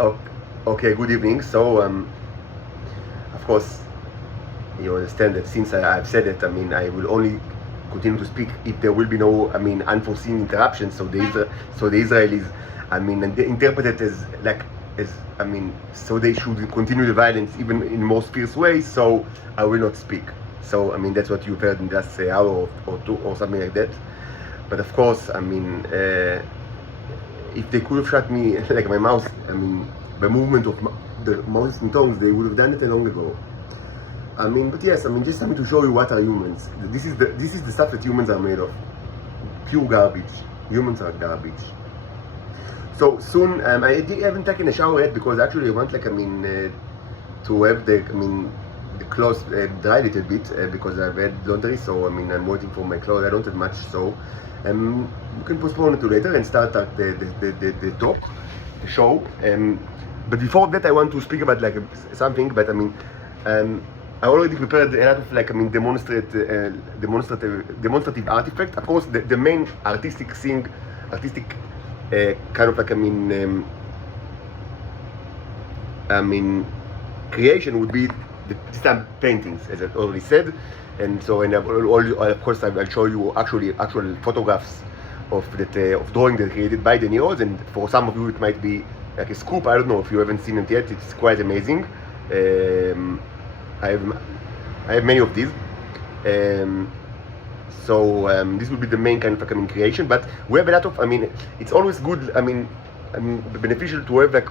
Oh, okay, good evening. So, of course, you understand that since I've said it, I will only continue to speak if there will be no, unforeseen interruptions. So the Israelis, and they interpret it as so they should continue the violence even in most fierce ways. So I will not speak. So, that's what you've heard in the last hour or two or something like that. But of course, if they could have shut me like my mouth, by movement of the mouth and tongues, they would have done it long ago. But yes, just to show you what are humans. This is the stuff that humans are made of. Pure garbage. Humans are garbage. So soon, I haven't taken a shower yet because actually I want to have the clothes dry a little bit because I've had laundry. So I'm waiting for my clothes. I don't have much, so you can postpone it to later and start the talk, the show. But before that, I want to speak about something. But I already prepared a lot of demonstrative artifact. Of course, the main artistic kind of creation would be the stamp paintings, as I already said. And so, of course, I'll show you actual photographs of drawing that created by the Neos. And for some of you, it might be like a scoop. I don't know if you haven't seen it yet. It's quite amazing. I have many of these. This will be the main kind of creation. But we have a lot of. It's always good. Beneficial to have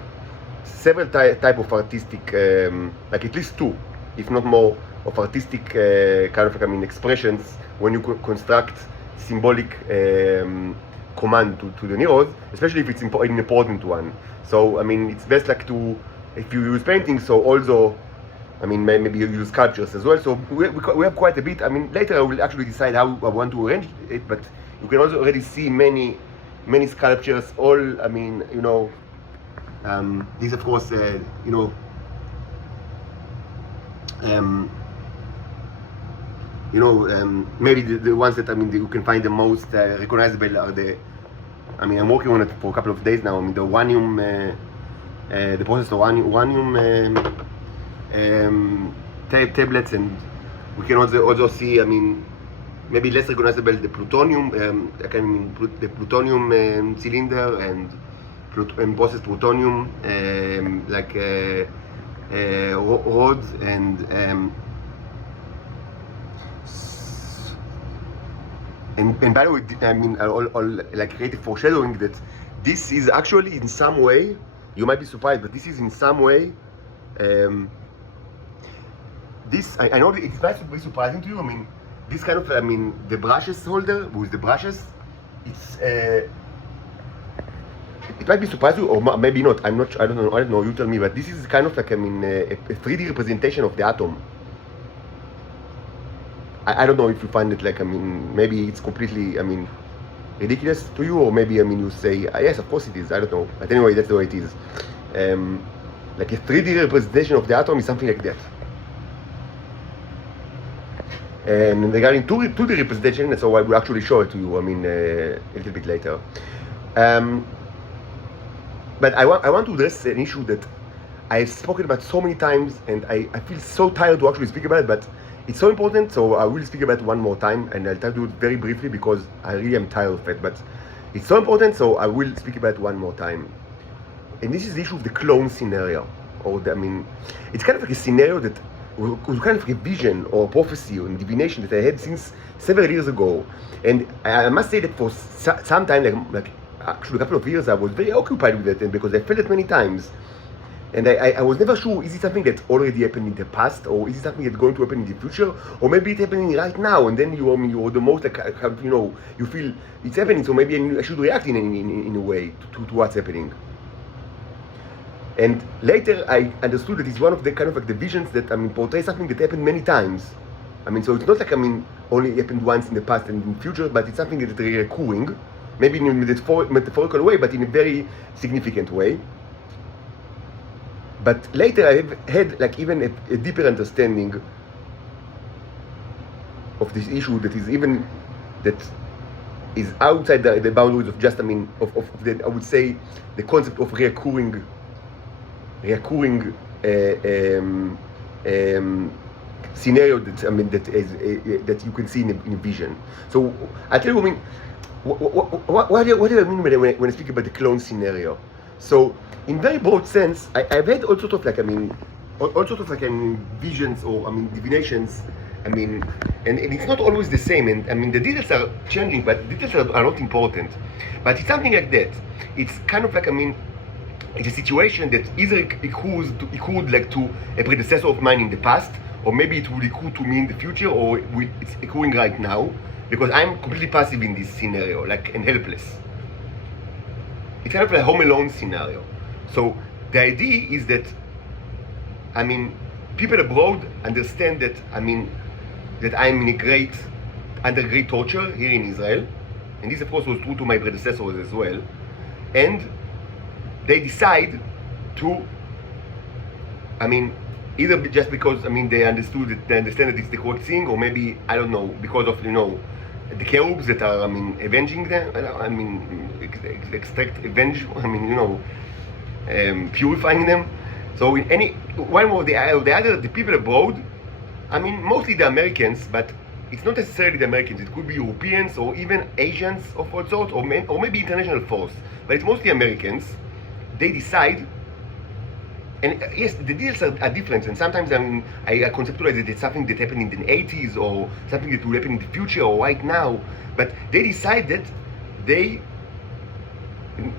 several type of artistic, at least two, if not more, of artistic kind of expressions when you construct symbolic command to the Neros, especially if it's an important one. So it's best if you use painting. So also maybe you use sculptures as well. So we have quite a bit. Later I will actually decide how I want to arrange it, but you can also already see many sculptures. All these, of course, maybe the ones that you can find the most recognizable are the. I'm working on it for a couple of days now. The Wanium, the process of Wanium tablets, and we can also see. Maybe less recognizable the plutonium, the plutonium cylinder and processed plutonium, rods and by the way, all creative foreshadowing that this is actually in some way, you might be surprised, but this is in some way, this I know it's not very surprising to you. This kind of the brushes holder with the brushes, it's it might be surprising or maybe not. I don't know. You tell me. But this is kind of a 3D representation of the atom. I don't know if you find it maybe it's completely ridiculous to you, or maybe you say yes, of course it is. I don't know. But anyway, that's the way it is. A 3D representation of the atom is something like that. And regarding 2D representation, so I will actually show it to you. A little bit later. But I want to address an issue that I've spoken about so many times, and I feel so tired to actually speak about it, but it's so important, so I will speak about it one more time, and I'll try to do it very briefly because I really am tired of it, but it's so important, so I will speak about it one more time. And this is the issue of the clone scenario, or it's kind of like a scenario that was kind of like a vision or prophecy or divination that I had since several years ago. And I must say that for some time, actually a couple of years, I was very occupied with it, and because I felt it many times. And I was never sure, is it something that already happened in the past, or is it something that's going to happen in the future, or maybe it's happening right now, and then you're the most, you feel it's happening, so maybe I should react in a way to what's happening. And later I understood that it's one of the kind of the visions that portray something that happened many times. So it's not only happened once in the past and in the future, but it's something that is recurring, maybe in a metaphorical way, but in a very significant way. But later I have had even a deeper understanding of this issue that is outside the boundaries of just, of the, I would say, the concept of recurring recurring scenario that that you can see in a vision. So I tell you, I mean, what do I mean when I speak about the clone scenario? So in very broad sense, I've had all sort of like all sort of like visions or divinations. And it's not always the same. And the details are changing, but details are not important. But it's something like that. It's kind of like it's a situation that either echoed like to a predecessor of mine in the past, or maybe it will echo to me in the future, or it's echoing right now, because I'm completely passive in this scenario, and helpless. It's kind of like a Home Alone scenario. So the idea is that, people abroad understand that, that I'm under great torture here in Israel, and this of course was true to my predecessors as well, and they decide to, either just because they understand that it's the correct thing, or maybe I don't know, because of the cherubs that are avenging them, purifying them. So in any one or the other, the people abroad, mostly the Americans, but it's not necessarily the Americans. It could be Europeans or even Asians of all sorts, or maybe international force, but it's mostly Americans. They decide, and yes, the deals are different, and sometimes I conceptualize that it's something that happened in the 80s, or something that will happen in the future, or right now, but they decide that they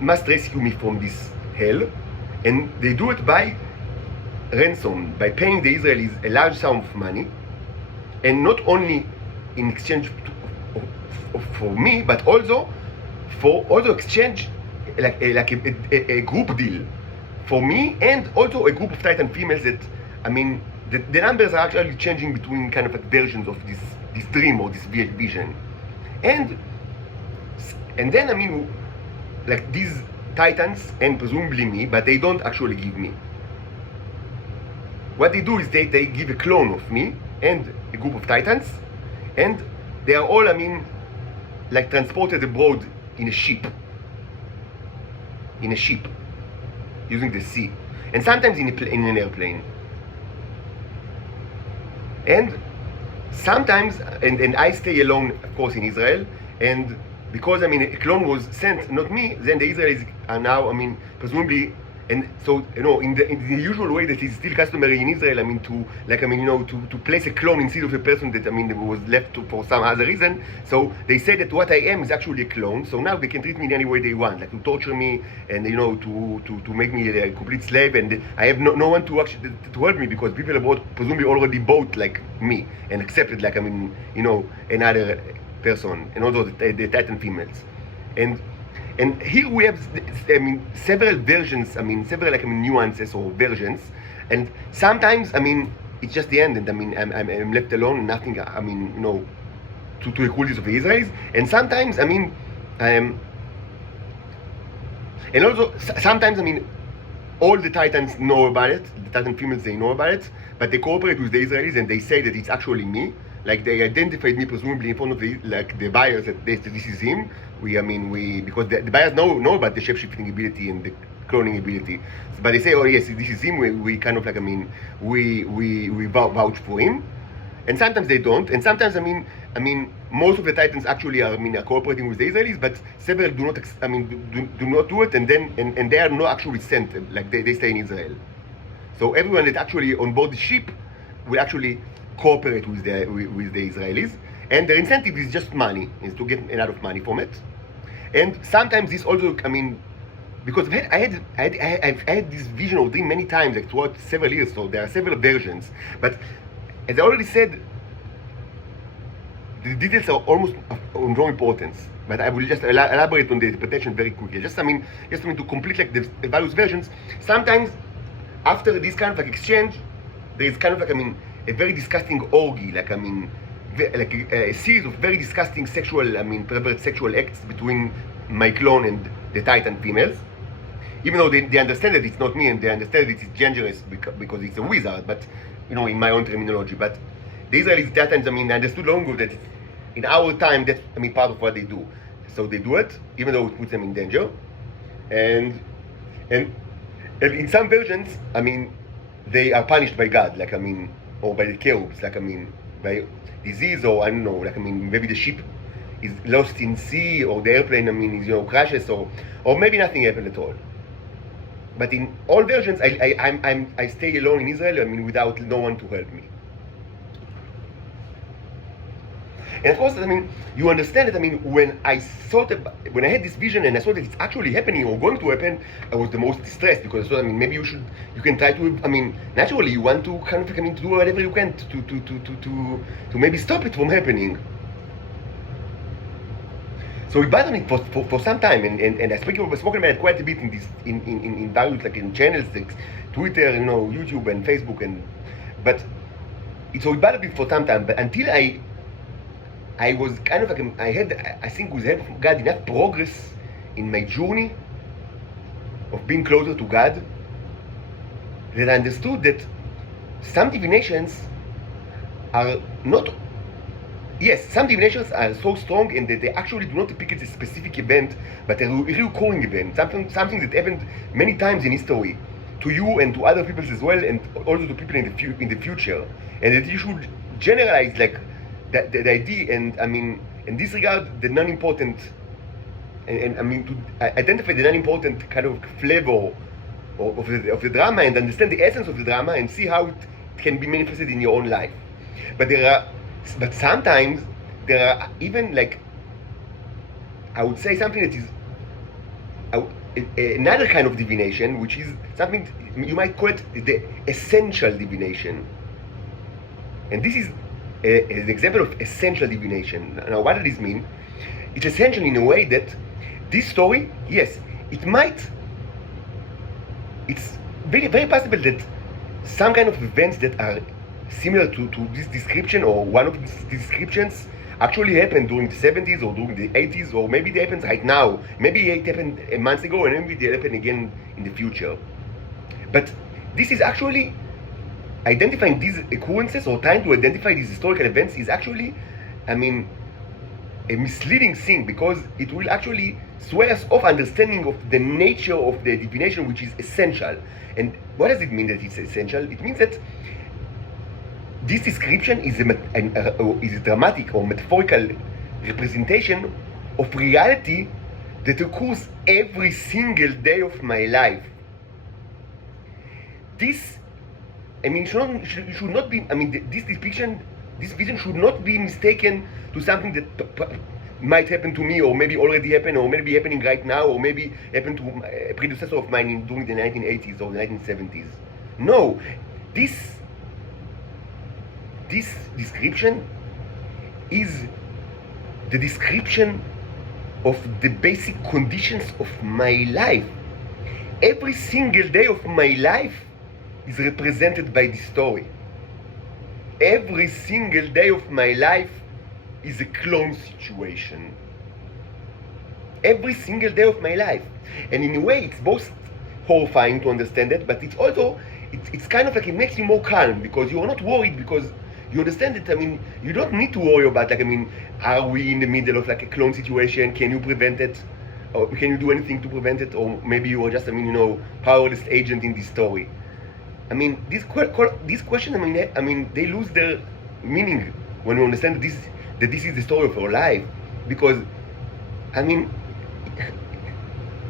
must rescue me from this hell, and they do it by ransom, by paying the Israelis a large sum of money, and not only in exchange for me, but also exchange like a group deal for me, and also a group of Titan females that, the numbers are actually changing between kind of like versions of this dream or this vision. And then, like these Titans, and presumably me, but they don't actually give me. What they do is they give a clone of me and a group of Titans, and they are all, like transported abroad in a ship, using the sea, and sometimes in an airplane. And sometimes, and I stay alone, of course, in Israel, and because a clone was sent, not me, then the Israelis are now, presumably, and so in the usual way that is still customary in Israel, to place a clone instead of a person that was left for some other reason. So they say that what I am is actually a clone. So now they can treat me in any way they want, like to torture me, and to make me a complete slave, and I have no one to actually to help me, because people abroad presumably already bought like me and accepted another person, and also the Titan females, and here we have, several versions, several nuances or versions, and sometimes, it's just the end, and I'm left alone, and nothing, to the equalities of the Israelis, and sometimes, and also sometimes, all the Titans know about it, the Titan females, they know about it, but they cooperate with the Israelis, and they say that it's actually me. Like they identified me presumably in front of the buyers that this is him. Because the buyers know about the shape-shifting ability and the cloning ability, but they say, oh yes, this is him. We kind of we vouch for him, and sometimes they don't, and sometimes most of the Titans actually are cooperating with the Israelis, but several do not do not do it, and then and they are not actually sent, like they stay in Israel. So everyone that actually on board the ship will actually cooperate with the Israelis, and their incentive is just money, is to get a lot of money from it. And sometimes this also, because I've had this vision or dream many times, like throughout several years, so there are several versions, but as I already said, the details are almost of no importance, but I will just elaborate on the interpretation very quickly. Just to complete like the various versions. Sometimes after this kind of exchange, there is kind of a very disgusting orgy, like a series of very disgusting sexual, pervert sexual acts between my clone and the Titan females. Even though they understand that it's not me, and they understand that it's dangerous because it's a wizard, but in my own terminology. But the Israelis Titans, they understood long ago that in our time that's part of what they do. So they do it, even though it puts them in danger. And And in some versions, I mean, they are punished by God, like, I mean, or by the cherubs, like, I mean, by disease, or I don't know, like, I mean, maybe the ship is lost in sea, or the airplane, I mean, is, crashes, or maybe nothing happened at all. But in all versions, I stay alone in Israel, I mean, without no one to help me. And of course, I mean, you understand it. I mean, when I had this vision and I saw that it's actually happening or going to happen, I was the most distressed because I thought, I mean, maybe you can try to, I mean, naturally you want to kind of, I mean, to do whatever you can to maybe stop it from happening. So it bothered me for some time, and I spoken about it quite a bit in various, like, in channels like Twitter, YouTube and Facebook, but it bothered me for some time. But until I was kind of like, I think with the help of God, enough progress in my journey of being closer to God, that I understood that some divinations are not, yes, some divinations are so strong and that they actually do not depict a specific event, but a recurring event, something that happened many times in history, to you and to other people as well, and also to people in the future, and that you should generalize, like, the idea, and I mean, in this regard, the non-important, and I mean, to identify the non-important kind of flavor of the drama, and understand the essence of the drama, and see how it can be manifested in your own life. But sometimes there are even, like, I would say something that is another kind of divination, which is something you might call it the essential divination, and this is an example of essential divination. Now, what does this mean? It's essential in a way that this story, yes, it's very, very possible that some kind of events that are similar to this description, or one of these descriptions, actually happened during the 70s or during the 80s, or maybe it happens right now. Maybe it happened a month ago, and maybe it happen again in the future. But this is actually identifying these occurrences, or trying to identify these historical events, is actually, I mean, a misleading thing, because it will actually sway us off understanding of the nature of the divination, which is essential. And what does it mean that it's essential? It means that this description is a dramatic or metaphorical representation of reality that occurs every single day of my life. This, I mean, should not be, I mean, this depiction, this vision should not be mistaken to something that might happen to me, or maybe already happened, or maybe happening right now, or maybe happened to a predecessor of mine during the 1980s or the 1970s. No, this description is the description of the basic conditions of my life. Every single day of my life is represented by this story. Every single day of my life is a clone situation. Every single day of my life. And in a way, it's both horrifying to understand it, but it's also, it's kind of like, it makes you more calm, because you're not worried, because you understand it. I mean, you don't need to worry about, like, I mean, are we in the middle of, like, a clone situation? Can you prevent it? Or can you do anything to prevent it? Or maybe you are just, I mean, powerless agent in this story. I mean, these questions, I mean, they lose their meaning when you understand that this is the story of our life. Because, I mean,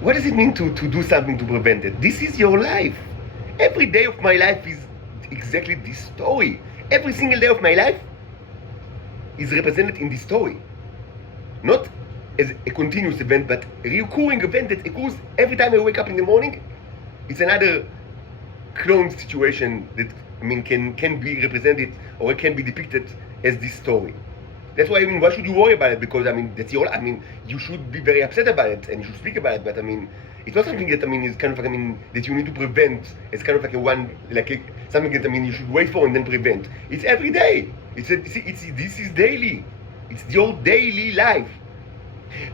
what does it mean to do something to prevent it? This is your life. Every day of my life is exactly this story. Every single day of my life is represented in this story. Not as a continuous event, but a recurring event that occurs every time I wake up in the morning. It's another clone situation that, I mean, can be represented, or it can be depicted as this story. That's why, I mean, why should you worry about it? Because, I mean, that's your, I mean, you should be very upset about it, and you should speak about it, but, I mean, it's not something that, I mean, is kind of like, I mean, that you need to prevent. It's kind of like something that, I mean, you should wait for and then prevent. It's every day. This is daily. It's your daily life.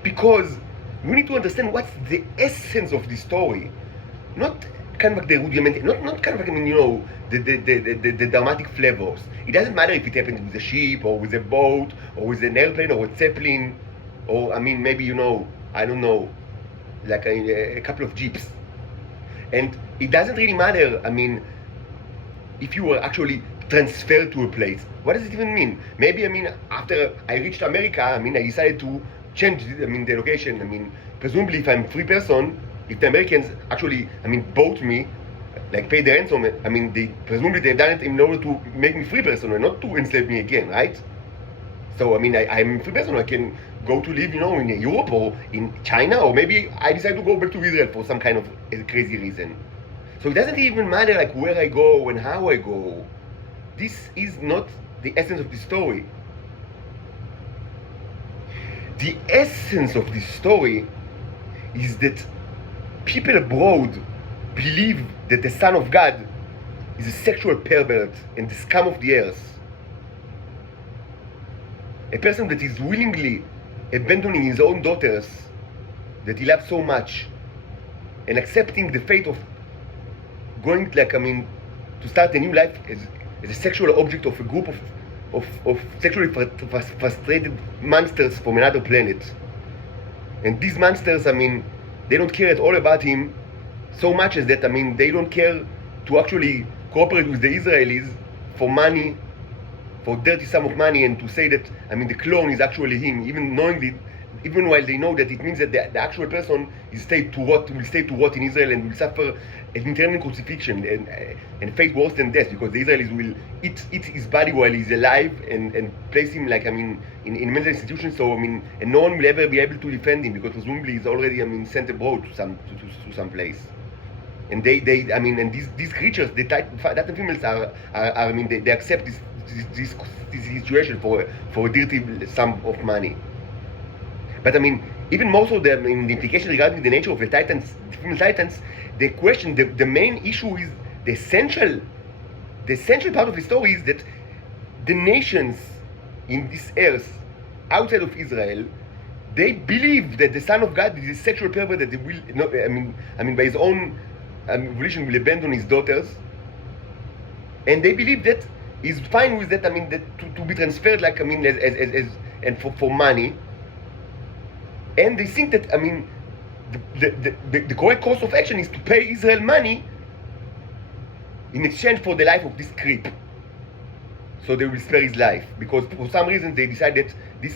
Because we need to understand what's the essence of the story. Not kind of like the rudiment, not kind of like, I mean, the dramatic flavors. It doesn't matter if it happens with a ship, or with a boat, or with an airplane, or a zeppelin, or, I mean, maybe, I don't know, like a couple of jeeps. And it doesn't really matter. I mean, if you were actually transferred to a place, what does it even mean? Maybe, I mean, after I reached America, I mean, I decided to change, I mean, the location. I mean, presumably, if I'm a free person, if the Americans actually, I mean, bought me, like paid the ransom, I mean, presumably they've done it in order to make me a free person, and not to enslave me again, right? So, I mean, I'm a free person. I can go to live, in Europe or in China, or maybe I decide to go back to Israel for some kind of crazy reason. So it doesn't even matter like where I go and how I go. This is not the essence of the story. The essence of this story is that people abroad believe that the Son of God is a sexual pervert and the scum of the earth. A person that is willingly abandoning his own daughters that he loves so much and accepting the fate of going, to start a new life as a sexual object of a group of sexually frustrated monsters from another planet. And these monsters, they don't care at all about him so much as that, they don't care to actually cooperate with the Israelis for money, for dirty sum of money, and to say that, the clone is actually him, even while they know that it means that the actual person will stay to rot in Israel and will suffer an eternal crucifixion and face worse than death, because the Israelis will eat his body while he's alive and place him in mental institutions. So and no one will ever be able to defend him, because presumably he's already sent abroad to some place. And these creatures, the Titan females they accept this situation for a dirty sum of money. But even more so, the implication regarding the nature of the female titans, the question, the main issue is the essential part of the story is that the nations in this earth, outside of Israel, they believe that the Son of God is a sexual pervert, that they will not, by his own volition will abandon his daughters, and they believe that he's fine with that. That to be transferred, as for money. And they think that, the correct course of action is to pay Israel money in exchange for the life of this creep. So they will spare his life, because for some reason they decide that this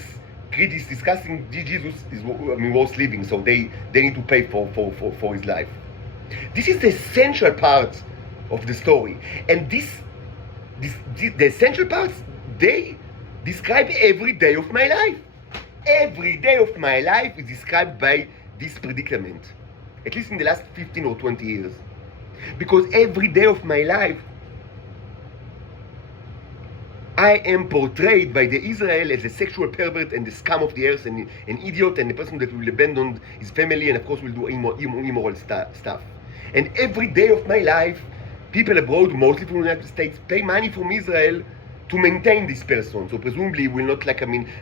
creep is discussing Jesus is worth living, so they need to pay for his life. This is the essential part of the story. And the essential parts, they describe every day of my life. Every day of my life is described by this predicament, at least in the last 15 or 20 years. Because every day of my life, I am portrayed by the Israel as a sexual pervert and the scum of the earth, and an idiot, and a person that will abandon his family and of course will do immoral stuff. And every day of my life, people abroad, mostly from the United States, pay money from Israel to maintain this person. So presumably will not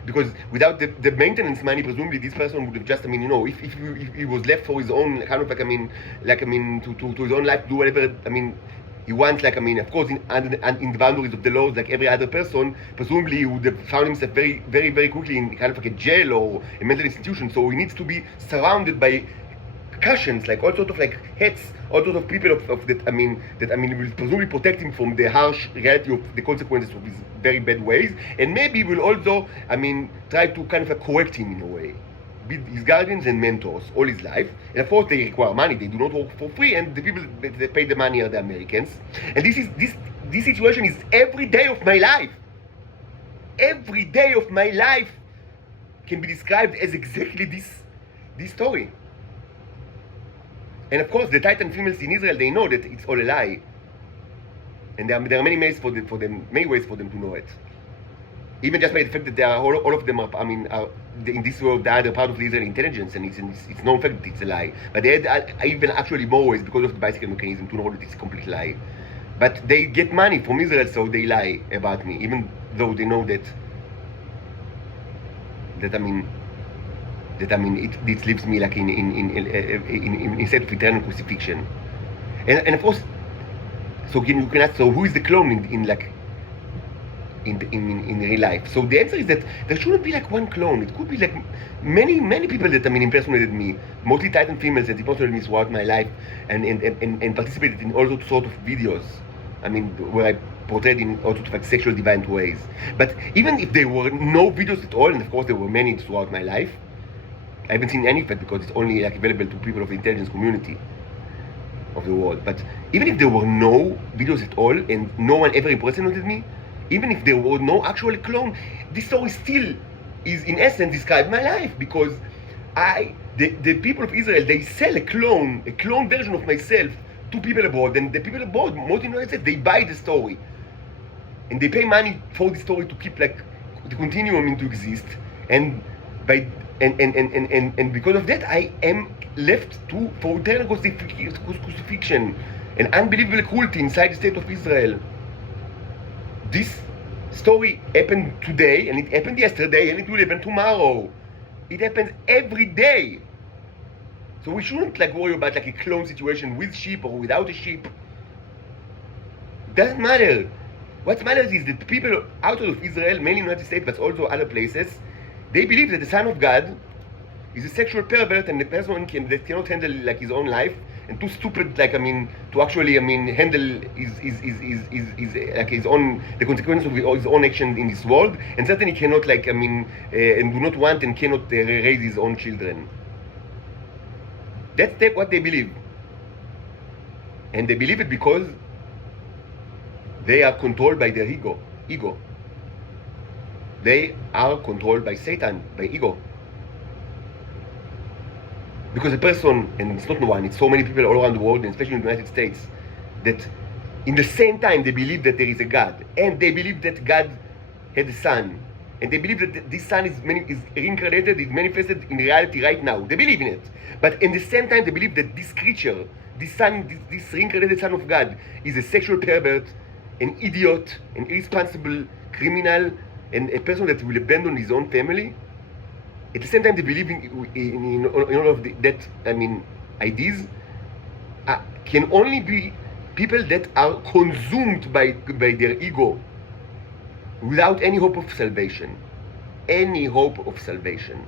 because without the maintenance money, presumably this person would have just if he was left for his own kind of to his own life, do whatever he wants, of course in the boundaries of the laws, like every other person, presumably he would have found himself very, very, very quickly in kind of a jail or a mental institution. So he needs to be surrounded by cushions, all sorts of heads, all sorts of people that will presumably protect him from the harsh reality of the consequences of his very bad ways, and maybe will also try to kind of correct him in a way, be his guardians and mentors all his life. And of course they require money, they do not work for free, and the people that pay the money are the Americans. And this situation is every day of my life. Every day of my life can be described as exactly this story. And of course, the Titan females in Israel, they know that it's all a lie, and there are many ways for them to know it. Even just by the fact that they are all of them are in this world, they are part of the Israeli intelligence, and it's known fact that it's a lie. But they had even actually more ways, because of the bicycle mechanism, to know that it's a complete lie. But they get money from Israel, so they lie about me, even though they know that it leaves me in state of eternal crucifixion. And of course, so you can ask, so who is the clone in real life. So the answer is that there shouldn't be like one clone. It could be like many people that impersonated me, mostly Titan females that impersonated me throughout my life and participated in all sort of videos. I mean, where I portrayed in all sorts of like sexual deviant ways. But even if there were no videos at all, and of course there were many throughout my life, I haven't seen any of it because it's only like available to people of the intelligence community of the world. But even if there were no videos at all and no one ever impersonated me, even if there were no actual clone, this story still is in essence describe my life, because the people of Israel, they sell a clone version of myself to people abroad, and the people abroad, most in the United States, they buy the story and they pay money for the story to keep like the continuum to exist, and by and because of that I am left for eternal crucifixion and unbelievable cruelty inside the state of Israel. This story happened today, and it happened yesterday, and it will happen tomorrow. It happens every day. So we shouldn't like worry about like a clone situation with sheep or without a sheep. It doesn't matter. What matters is that people outside of Israel, mainly in the United States, but also other places, they believe that the Son of God is a sexual pervert and the person that cannot handle like his own life and too stupid, like to actually handle his like his own the consequences of his own actions in this world, and certainly cannot like and do not want and cannot raise his own children. That's what they believe, and they believe it because they are controlled by their ego. They are controlled by Satan, by ego. Because a person, and it's not one, it's so many people all around the world, and especially in the United States, that in the same time they believe that there is a God, and they believe that God had a son, and they believe that this son is reincarnated, is manifested in reality right now. They believe in it. But in the same time they believe that this creature, this reincarnated son of God, is a sexual pervert, an idiot, an irresponsible criminal, and a person that will abandon his own family. At the same time, they believe in all of that ideas can only be people that are consumed by their ego without any hope of salvation. Any hope of salvation.